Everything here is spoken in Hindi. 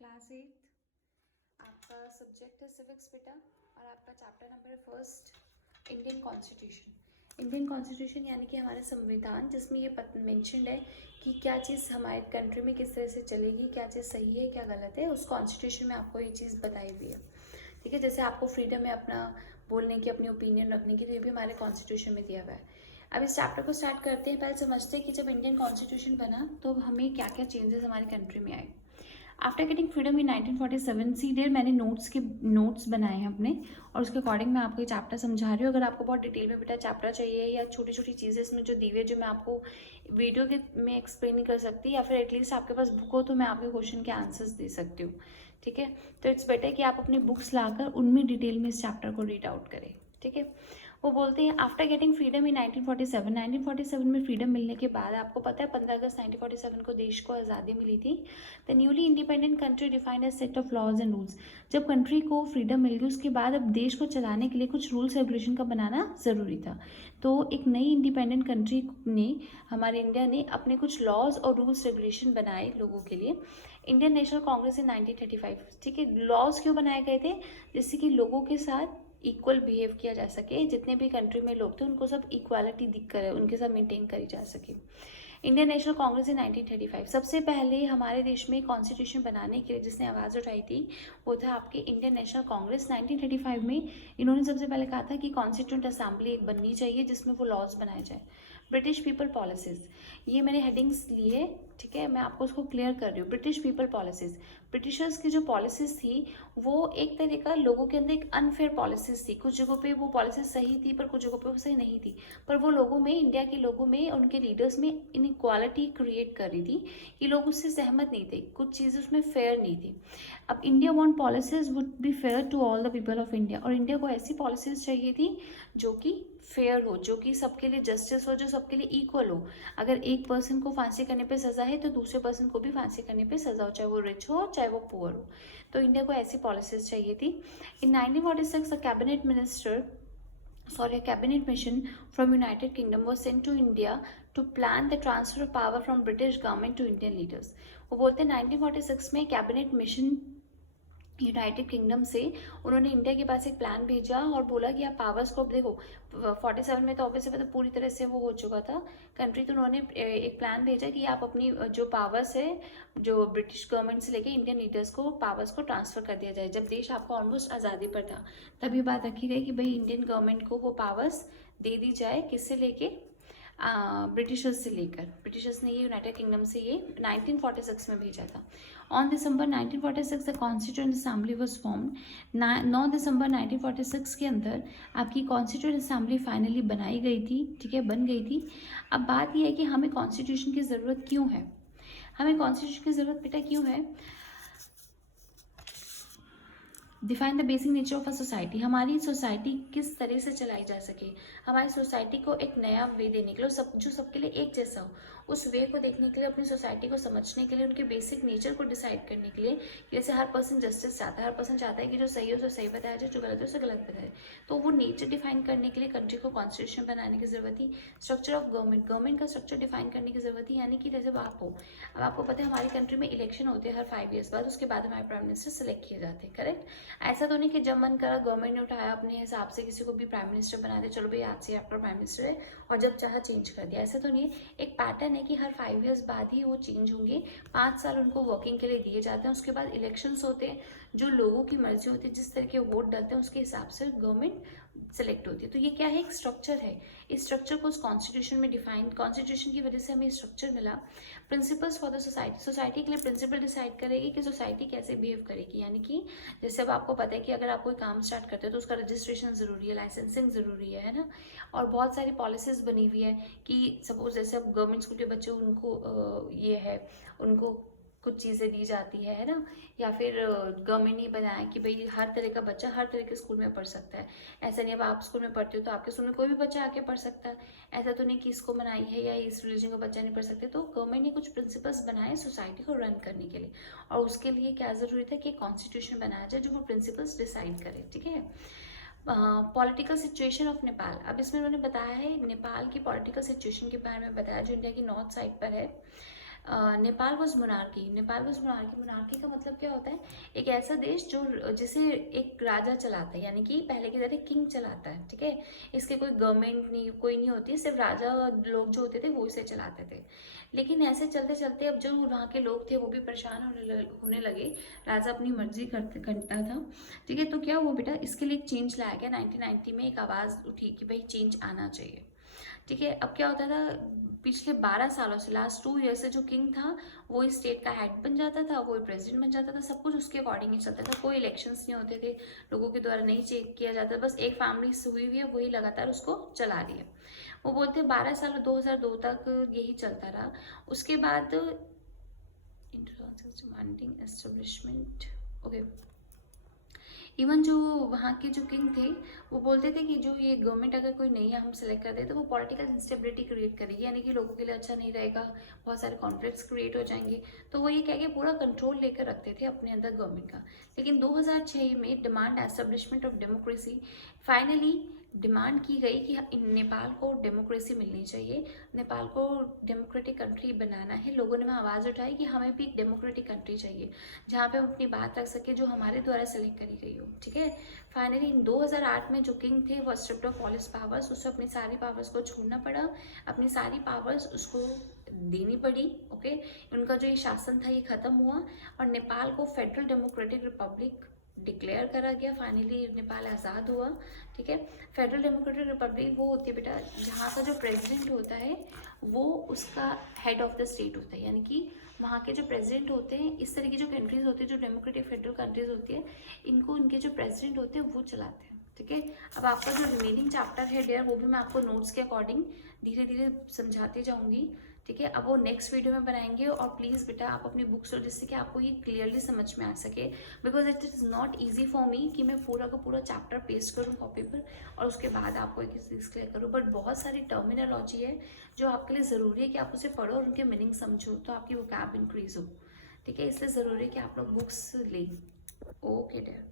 क्लास 8 आपका सब्जेक्ट है सिविक्स बेटा। और आपका chapter number first Indian constitution. Indian constitution यानी कि हमारा संविधान, जिसमें ये मेंशन्ड है कि क्या चीज़ हमारे कंट्री में किस तरह से चलेगी, क्या चीज़ सही है क्या गलत है, उस कॉन्स्टिट्यूशन में आपको ये चीज़ बताई हुई है। ठीक है, जैसे आपको फ्रीडम है अपना बोलने की, अपनी ओपिनियन रखने की, तो ये भी हमारे कॉन्स्टिट्यूशन में दिया हुआ है। अब इस चैप्टर को स्टार्ट करते हैं। पहले समझते हैं कि जब इंडियन कॉन्स्टिट्यूशन बना तो हमें क्या क्या चेंजेस हमारी कंट्री में आए। After getting freedom in 1947, see there मैंने नोट्स बनाए हैं अपने, और उसके अकॉर्डिंग मैं आपको ये चैप्टर समझा रही हूँ। अगर आपको बहुत डिटेल में बेटा चैप्टर चाहिए या छोटी छोटी चीज़ें इसमें जो दी हुई है, जो मैं आपको वीडियो के में एक्सप्लेन नहीं कर सकती, या फिर एटलीस्ट आपके पास बुक हो तो मैं आपके क्वेश्चन के आंसर्स दे सकती हूँ। ठीक है, तो इट्स बेटर कि आप अपनी बुक्स लाकर उनमें डिटेल में इस चैप्टर को रीड आउट करें। ठीक है, वो बोलते हैं आफ्टर गेटिंग फ्रीडम इन 1947 में फ्रीडम मिलने के बाद, आपको पता है 15 अगस्त 1947 को देश को आज़ादी मिली थी। The newly independent country defined a set of laws and rules. जब कंट्री को फ्रीडम मिल गई उसके बाद अब देश को चलाने के लिए कुछ रूल्स रेगुलेशन का बनाना ज़रूरी था। तो एक नई इंडिपेंडेंट कंट्री ने, हमारे इंडिया ने अपने कुछ लॉज और रूल्स रेगुलेशन बनाए लोगों के लिए। इंडियन नेशनल कांग्रेस इन 1935। ठीक है, लॉज क्यों बनाए गए थे? जिससे कि लोगों के साथ इक्वल बिहेव किया जा सके, जितने भी कंट्री में लोग थे उनको सब इक्वालिटी दिख कर उनके साथ मेंटेन करी जा सके। इंडियन नेशनल कांग्रेस इन 1935। सबसे पहले हमारे देश में कॉन्स्टिट्यूशन बनाने के लिए जिसने आवाज़ उठाई थी वो था आपके इंडियन नेशनल कांग्रेस। 1935 में इन्होंने सबसे पहले कहा था कि कॉन्स्टिट्यूंट असेंबली एक बननी चाहिए जिसमें वो लॉज बनाए जाए। ब्रिटिश पीपल पॉलिसीज, ये मैंने हेडिंग्स लिए। ठीक है, मैं आपको उसको क्लियर कर रही हूँ। ब्रिटिश पीपल पॉलिसीज, ब्रिटिशर्स की जो पॉलिसीज थी वो एक तरीका लोगों के अंदर एक अनफेयर पॉलिसीज थी। कुछ जगहों पे वो पॉलिसीज सही थी पर कुछ जगहों पे वो सही नहीं थी, पर वो लोगों में, इंडिया के लोगों में, उनके लीडर्स में इनइक्वालिटी क्रिएट कर रही थी कि लोग उससे सहमत नहीं थे, कुछ चीज़ें उसमें फेयर नहीं थी। अब India want policies would be fair to all the people of India, और इंडिया को ऐसी पॉलिसीज चाहिए थी जो कि फेयर हो, जो कि सबके लिए जस्टिस हो, जो सबके लिए इक्वल हो। अगर एक पर्सन को फांसी करने पे सज़ा है तो दूसरे पर्सन को भी फांसी करने पे सज़ा हो, चाहे वो रिच हो चाहे वो पुअर हो। तो इंडिया को ऐसी पॉलिसीज चाहिए थी। इन 1946 अ cabinet minister, sorry, a cabinet mission from United Kingdom was sent to India to plan the transfer of power from British government to Indian leaders। वो बोलते हैं 1946 में कैबिनेट मिशन यूनाइटेड किंगडम से उन्होंने इंडिया के पास एक प्लान भेजा और बोला कि आप पावर्स को देखो। 47 में तो ऑब्वियसली मतलब पूरी तरह से वो हो चुका था कंट्री, तो उन्होंने एक प्लान भेजा कि आप अपनी जो पावर्स है जो ब्रिटिश गवर्नमेंट से लेके इंडियन लीडर्स को पावर्स को ट्रांसफर कर दिया जाए। जब देश आपका ऑलमोस्ट आज़ादी पर था तब ये बात रखी गई कि भाई इंडियन गवर्नमेंट को वो पावर्स दे दी जाए। किससे लेके? ब्रिटिशर्स से लेकर। ब्रिटिशर्स ने ये यूनाइटेड किंगडम से ये 1946 में भेजा था। On December 1946 the constituent assembly was formed. 9 दिसंबर 1946 के अंदर आपकी कॉन्स्टिट्यूंट असेंबली फाइनली बनाई गई थी। ठीक है, बन गई थी। अब बात यह है कि हमें कॉन्स्टिट्यूशन की ज़रूरत क्यों है? हमें कॉन्स्टिट्यूशन की ज़रूरत बेटा क्यों है? Define the basic nature of a society, हमारी सोसाइटी किस तरह से चलाई जा सके, हमारी सोसाइटी को एक नया वे देने के लिए, सब जो सबके लिए एक जैसा हो, उस वे को देखने के लिए, अपनी सोसाइटी को समझने के लिए, उनके बेसिक नेचर को डिसाइड करने के लिए। जैसे हर पर्सन जस्टिस चाहता है, हर पर्सन चाहता है कि जो सही हो उसे सही बताया जाए, जो गलत हो उसे गलत बताया। तो वो नेचर डिफाइन करने के लिए कंट्री को कॉन्स्टिट्यूशन बनाने की जरूरत थी। स्ट्रक्चर ऑफ गवर्नमेंट, गवर्नमेंट का स्ट्रक्चर डिफाइन करने की जरूरत थी। यानी कि जैसे आप हो, अब आपको पता है हमारी कंट्री में इलेक्शन होते हैं हर 5 ईयर्स बाद, उसके बाद हमारे प्राइम मिनिस्टर सेलेक्ट किए जाते हैं। करेक्ट? ऐसा तो नहीं कि जब मन करा गवर्नमेंट ने उठाया अपने हिसाब से किसी को भी प्राइम मिनिस्टर बना दे, चलो भाई आज से आपका प्राइम मिनिस्टर है, और जब चाहा चेंज कर दिया। ऐसा तो नहीं है, एक पैटर्न है कि हर 5 ईयर्स बाद ही वो चेंज होंगे। 5 साल उनको वर्किंग के लिए दिए जाते हैं, उसके बाद इलेक्शंस होते हैं, जो लोगों की मर्जी होती है, जिस तरह के वोट डालते हैं उसके हिसाब से गवर्नमेंट सेलेक्ट होती है। तो ये क्या है? एक स्ट्रक्चर है। इस स्ट्रक्चर को उस कॉन्स्टिट्यूशन में डिफाइन, कॉन्स्टिट्यूशन की वजह से हमें स्ट्रक्चर मिला। Principles for the society, society के लिए प्रिंसिपल डिसाइड करेगी कि सोसाइटी कैसे बिहेव करेगी। यानी कि जैसे अब आपको पता है कि अगर आप कोई काम स्टार्ट करते हो तो उसका रजिस्ट्रेशन ज़रूरी है, लाइसेंसिंग ज़रूरी है ना। और बहुत सारी पॉलिसीज़ बनी हुई है कि सपोज जैसे अब गवर्नमेंट स्कूल के बच्चे, उनको ये है, उनको कुछ चीज़ें दी जाती है ना। या फिर गवर्नमेंट ने बनाया कि भाई हर तरह का बच्चा हर तरह के स्कूल में पढ़ सकता है। ऐसा नहीं अब आप स्कूल में पढ़ते हो तो आपके स्कूल में कोई भी बच्चा आके पढ़ सकता है। ऐसा तो नहीं कि इसको बनाई है या इस रिलीजन का बच्चा नहीं पढ़ सकते। तो गवर्नमेंट ने कुछ प्रिंसिपल्स बनाए सोसाइटी को रन करने के लिए, और उसके लिए क्या ज़रूरी था कि कॉन्स्टिट्यूशन बनाया जाए जो वो प्रिंसिपल्स डिसाइड करे। ठीक है। पॉलिटिकल सिचुएशन ऑफ नेपाल, अब इसमें उन्होंने बताया है नेपाल की पॉलिटिकल सिचुएशन के बारे में बताया, जो इंडिया की नॉर्थ साइड पर है। Nepal was monarchy. Nepal was monarchy, monarchy का मतलब क्या होता है, एक ऐसा देश जो जिसे एक राजा चलाता है, यानी कि पहले की तरह किंग चलाता है, ठीक है। इसके कोई गवर्नमेंट नहीं, कोई नहीं होती, सिर्फ राजा लोग जो होते थे वो इसे चलाते थे। लेकिन ऐसे चलते चलते अब जो वहाँ के लोग थे वो भी परेशान होने लगे। राजा अपनी मर्जी करता था, ठीक है। तो क्या हुआ बेटा, इसके लिए एक चेंज लाया गया 1990 में, एक आवाज़ उठी कि भाई चेंज आना चाहिए, ठीक है। अब क्या होता था, पिछले 12 सालों से, लास्ट 2 ईयर से जो किंग था वो ही स्टेट का हेड बन जाता था, वो ही प्रेसिडेंट बन जाता था, सब कुछ उसके अकॉर्डिंग ही चलता था, कोई इलेक्शंस नहीं होते थे, लोगों के द्वारा नहीं चेक किया जाता, बस एक फैमिली से हुई हुई है वही लगातार उसको चला रही है। वो बोलते 12 साल 2002 तक यही चलता रहा। उसके बाद डिमांडिंग एस्टेब्लिशमेंट, ओके, इवन जो वहाँ के जो किंग थे वो बोलते थे कि जो ये गवर्नमेंट अगर कोई नई हम सेलेक्ट करते तो वो पॉलिटिकल इंस्टेबिलिटी क्रिएट करेगी, यानी कि लोगों के लिए अच्छा नहीं रहेगा, बहुत सारे कॉन्फ्लिक्ट्स क्रिएट हो जाएंगे। तो वो ये कह के पूरा कंट्रोल लेकर रखते थे अपने अंदर गवर्नमेंट का। लेकिन 2006 में demand establishment of democracy, finally demand की गई कि नेपाल को डेमोक्रेसी मिलनी चाहिए, नेपाल को डेमोक्रेटिक कंट्री बनाना है। लोगों ने वहाँ आवाज़ उठाई कि हमें भी एक डेमोक्रेटिक कंट्री चाहिए जहाँ पे हम अपनी बात रख सके, जो हमारे द्वारा सेलेक्ट करी गई हो, ठीक है। फाइनली 2008 में जो किंग थे वो stripped of all his powers, उसको अपनी सारी पावर्स को छोड़ना पड़ा, अपनी सारी पावर्स उसको देनी पड़ी, ओके। उनका जो ये शासन था ये खत्म हुआ और नेपाल को फेडरल डेमोक्रेटिक रिपब्लिक डिक्लेयर करा गया। फाइनली नेपाल आज़ाद हुआ, ठीक है। फेडरल डेमोक्रेटिक रिपब्लिक वो होती है बेटा जहाँ का जो प्रेसिडेंट होता है वो उसका हेड ऑफ द स्टेट होता है, यानी कि वहाँ के जो प्रेसिडेंट होते हैं, इस तरह की जो कंट्रीज होती है, जो डेमोक्रेटिक फेडरल कंट्रीज होती है, इनको इनके जो प्रेसिडेंट होते हैं वो चलाते हैं, ठीक है। अब आपका जो रिमेनिंग चैप्टर है डियर वो भी मैं आपको नोट्स के अकॉर्डिंग धीरे धीरे समझाती जाऊँगी, ठीक है। अब वो नेक्स्ट वीडियो में बनाएंगे और प्लीज़ बेटा आप अपनी बुक्स लो जिससे कि आपको ये क्लियरली समझ में आ सके, because it is not easy for me कि मैं पूरा का पूरा चैप्टर पेस्ट करूँ कॉपी पर और उसके बाद आपको एक चीज़ क्लियर करूँ। बट बहुत सारी टर्मिनोलॉजी है जो आपके लिए ज़रूरी है कि आप उसे पढ़ो और उनके मीनिंग समझो तो आपकी वोकैब इंक्रीज हो, ठीक है। इसलिए ज़रूरी है कि आप लोग बुक्स लें। Okay dear.